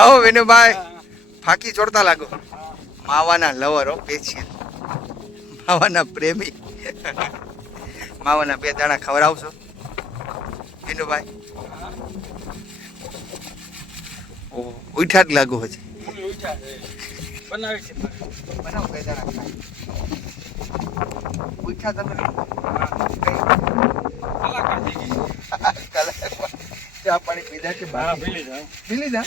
આવો વિનુભાઈ ફાંકી છોડતા લાગો. માવાના લવર હો, પેશિયલ માવાના પ્રેમી. માવાના 2 દાણા ખવડાવશો વિનુભાઈ? ઓહ, ઉઠા જ લાગુ હજી. બનાવે છે બનાવો 2 દાણા ખાય. ઉઠા તમે ચા પાણી પીધા કે પી લીધા?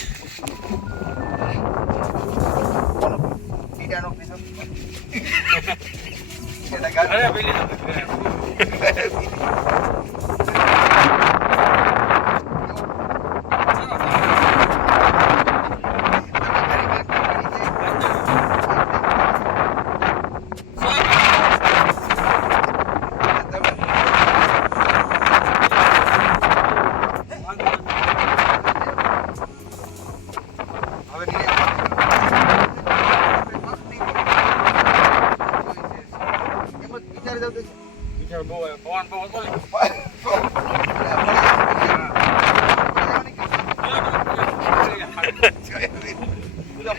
પીડાનો પીધો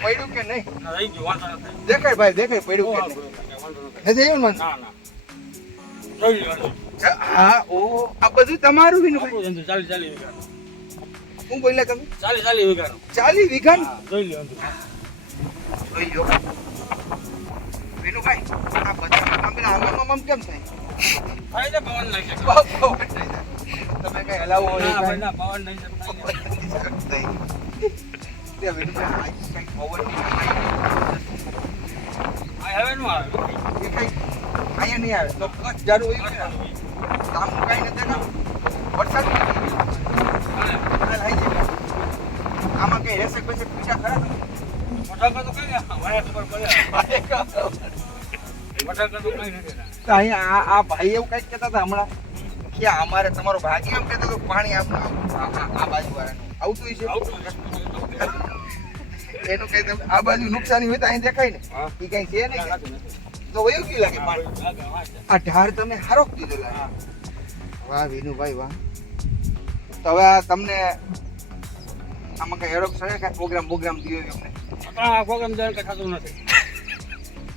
પડ્યું કે નહીં? દેખાય ભાઈ, દેખાય પડ્યું કે નહીં? હા, ઓ આ બધું તમારું વિનુભાઈ? 40 વીઘા. શું બોલ્યા તમે? 40 વીઘા. 40 વીઘા? જોઈ લો વિનુભાઈ, આ બધા કામ આમ કેમ થાય? પવન નાખે. તમે કઈ હલાવો ના પવન નહીં વિનુભાઈ, કઈ પવન હવે નું આવે એ કઈ અહીંયા નહીં આવે તો કચ્છ જારું હોય ને કામ કઈ નથી કામ વરસાદ આમાં કઈ રહેશે પછી પીટા ખરા મટાકા તો કઈ વાયા ખબર પડે મટાકા તો કઈ નથી. અહીંયા આ ભાઈ એવું કઈક કહેતા હતા હમણાં કે અમારે તમારો ભાગી એમ કહેતો તો પાણી આ બાજુ વાળાનું આવતું છે એનું કઈ તમે આ બાજુ નુકસાની હોય તો અહીં દેખાય ને એ કઈ છે નહીં તો વયું ગયું લાગે પાણી. આ ઢાર તમે હારો દીધો લાગે. વાહ વિનુભાઈ વાહ. તો હવે આ તમને આમાં કઈ હેડો છે કે પ્રોગ્રામ દીયો અમને? આ પ્રોગ્રામ જાણ કે થતું નથી.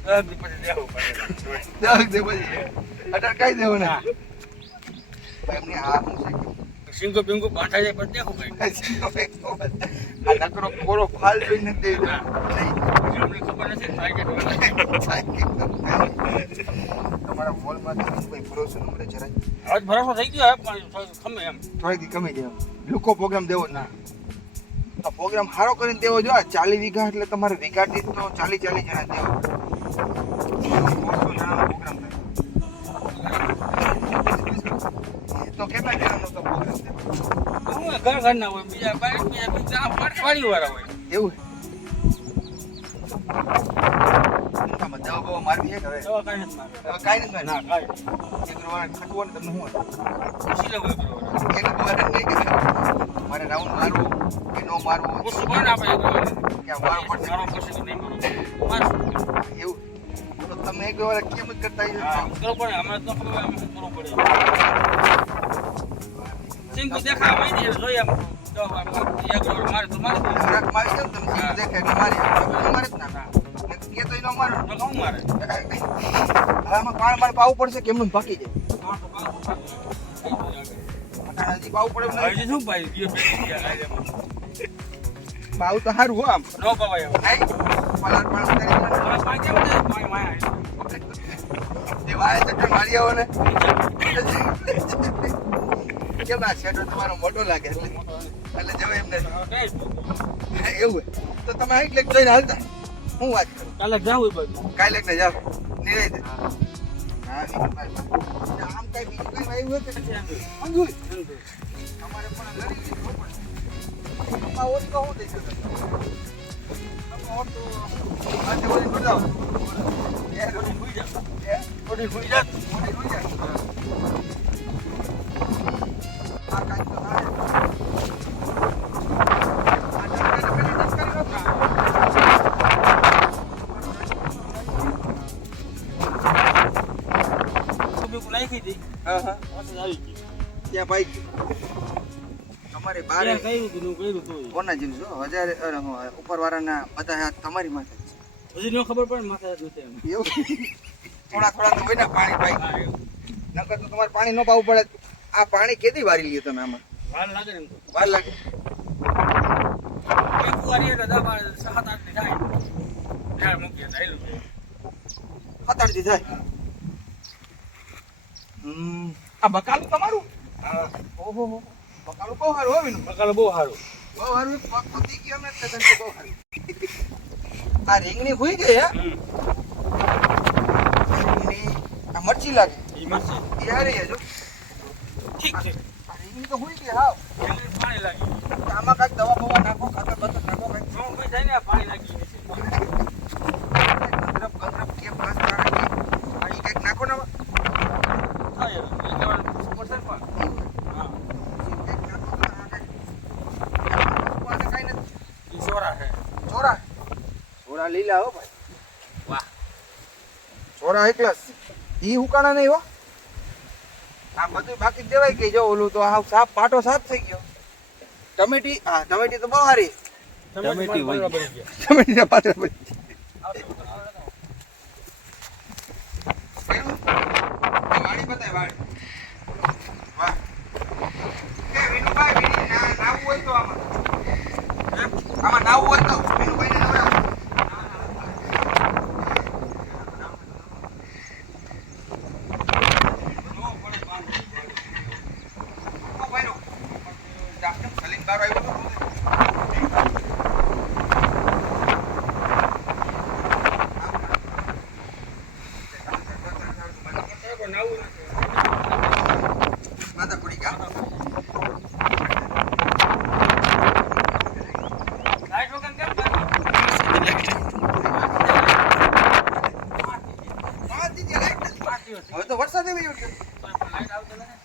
10 દી પછી દેવું પડે. 10 દી પછી અઢાર કઈ દેવો ને ભાઈ અમને આ શું છે સિંગો બિંગો બાંધા જાય પણ દેખું ભાઈ આ નકરો કોરો ફાલ જોઈ નથી દેતો અમને ખબર નથી તમારા મોલમાં ભાઈ ભરોસો નંબરે જરાય આજ ભરોસો થઈ ગયો પણ ખમે એમ થોડી કમી જાય લોકો પ્રોગ્રામ દેવો ના તો પ્રોગ્રામ સારો કરીને દેવો જો 40 વીઘા એટલે તમારે વીઘા દીઠ તો 40 જણા દેવો તો કેટલા જણાનો તો પ્રોગ્રામ દેવો? ઘર ના હોય બીજા પાડી વાળા હોય એવું આમાં દવા બવા મારવી છે કે હવે દવા કાંઈ નથી મારે. હવે કાંઈ નથી ના કાંઈ વાળા ખટવો ને તમને શું ખુશી લેવું એનું બહાર નહીં કે મારે રાઉન્ડ મારવું કે નો મારવું ખુશી કોને આપણે ક્યાં મારો પડશે મારો પછી તો નહીં મારો એવું તો તમે એક વાર કેમ જ કરતા કરો પડે અમારે તો ખબર અમે શું કરવું પડે સિંગ દેખાવા હોય ને જોઈએ તો મારે તો મારે મારી કેમ તમે જીવ દેખાય કે મારી મારે જ ના કે તો એનો મારો તો હું મારે હવે આમાં પાણ મારે પાવું પડશે કેમ નું બાકી જાય હજી પાવું પડે એમ હજી શું ભાઈ પાવું તો સારું હો આમ નો પવાય નહીં પલાર પણ કરી પાંચ કેમ છે પાંચ માયા દેવાય ચક્કર મારી આવો ને કેમ આ શેડો તમારો મોટો લાગે એટલે જવાય એમ નથી એવું તો તમે એટલે જોઈને હાલતા હું વાત કરું કાલે જાવું બાજુ કાલે ને જાવ નિરાય હા આમ કઈ બીજું કઈ આવ્યું હોય કે અંજુય તમારે પણ લડી લીધું પડે આમાં ઓર કહું દઈ શકો આમાં ઓર તો આજે ઓલી બતાવો એ રોડી હોઈ જા રોડી હોઈ જા આ કાઈ તો ના નાખી દી હા આવી ગઈ ત્યાં ભાઈ તમારે 12 અરે કર્યું હતું કોના જેવું છો 1000 ઉપરવાળાના બધા હાથ તમારી માથે જ હજી ન ખબર પડે ને માથા નથી એમ. છે. એવું થોડા થોડા તો હોય ને પાણી ભાઈ નકર તો તમારે પાણી ન પાવું પડે. આ પાણી કેદી વારી લ્યો તમે આમાં વાર લાગે ને એમ તો. વાર લાગે એક વારી એટલે 7-8 દી થાય ત્યારે મૂકીએ થયેલું છે. 7-8 દી થાય. આ બકાલું તમારું ઓહો બકાલું બહુ સારું હોય ને બકાલો બહુ સારું. બહુ સારું પગ પતી ગયો ને તને તો બહુ સારું. આ રીંગણી ભૂઈ ગઈ હે રીંગણી આ મરચી લાગે એ મરચી એ હારી હે જો ઠીક છે. આ રીંગણી તો ભૂઈ ગઈ હાવ એમને પાણી લાગી આમાં કાંઈક દવા બવા નાખો ખાતર બતર નાખો કાંઈક નો કોઈ થાય ને આ પાણી લાગી જશે. ગંગરપ કે પાસ કાઢે કે આ ઈ કાંઈક નાખો ને આમાં. થાય એ જવાનું સમસ્યા પણ હા કાંઈક નાખો તો આ કાંઈક આને કાંઈ નથી. એ સોરા છે. છોરા છોરા લીલા હો ભાઈ વાહ છોરા એકલાસ ઈ હુકાણા નહીં હો આ બધું બાકી જ દેવાય કે જો ઓલું તો આ સાપ પાટો સાફ થઈ ગયો. ટમેટી હા ટમેટી તો બહુ સારી ટમેટી હોય બની ગયા. ટમેટી ના પાત્ર પડી વાડી બતાય વાડી વાહ એ વિનુભાઈ વિની નાવું હોય તો આમાં આમાં નાવું હોય તો વિનુભાઈ ને નવડાવો. લાઈટ વગર કેમ હવે તો વરસાદ એવી ઉઠ્યો લાઈટ આવતો નથી.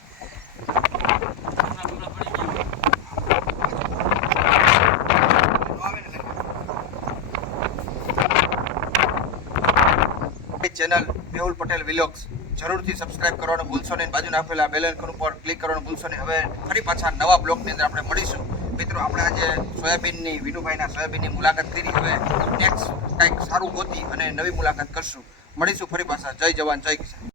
ચેનલ મેહુલ પટેલ વિલોગ્સ જરૂરથી સબસ્ક્રાઇબ કરવાનું ભૂલશો નહીં. બાજુના આપેલા બેલ આઇકન ઉપર ક્લિક કરવાનું ભૂલશો નહીં. હવે ફરી પાછા નવા બ્લોગની અંદર આપણે મળીશું મિત્રો. આપણે આજે સોયાબીનની વિનુભાઈના સોયાબીનની મુલાકાત કરી. હવે નેક્સ્ટ કંઈક સારું ગોતી અને નવી મુલાકાત કરશું. મળીશું ફરી પાછા. જય જવાન જય કિસાન.